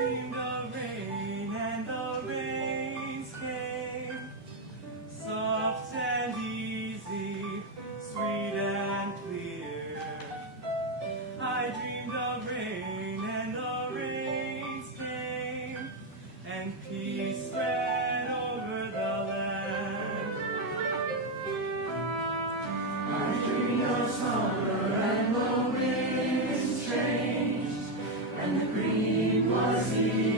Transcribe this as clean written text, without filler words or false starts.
dreamed of rain, and the rains came, soft and easy, sweet and clear. I dreamed of rain, and the rains came, and peace spread over the land. I dreamed of summer, and the winds changed, and the green was here.